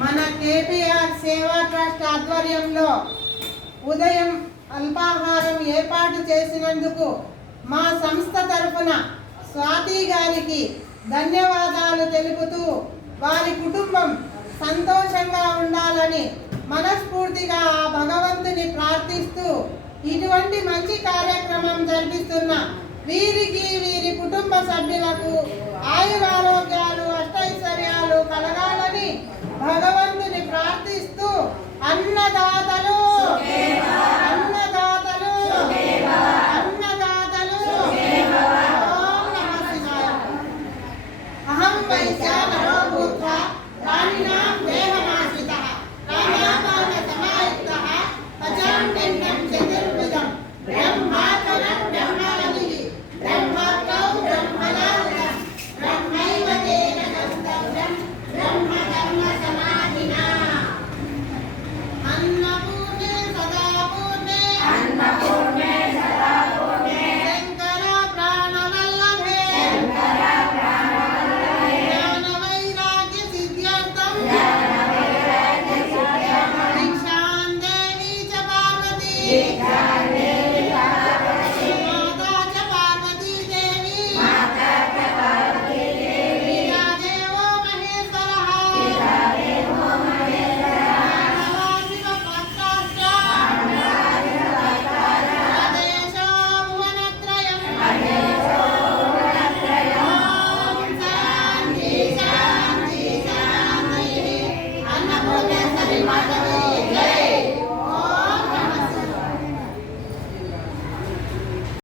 మన కేటీఆర్ సేవా ట్రస్ట్ ఆధ్వర్యంలో ఉదయం అల్పాహారం ఏర్పాటు చేసినందుకు మా సంస్థ తరఫున స్వాతి గారికి ధన్యవాదాలు తెలుపుతూ వారి కుటుంబం సంతోషంగా ఉండాలని మనస్ఫూర్తిగా ఆ భగవంతుని ప్రార్థిస్తూ ఇటువంటి మంచి కార్యక్రమం జరిపిస్తున్న వీరికి వీరి కుటుంబ సభ్యులకు ఆయురారోగ్య అష్టైశ్వర్యాలు కలగాలని భగవంతుని ప్రార్థిస్తూ అన్నదాతలు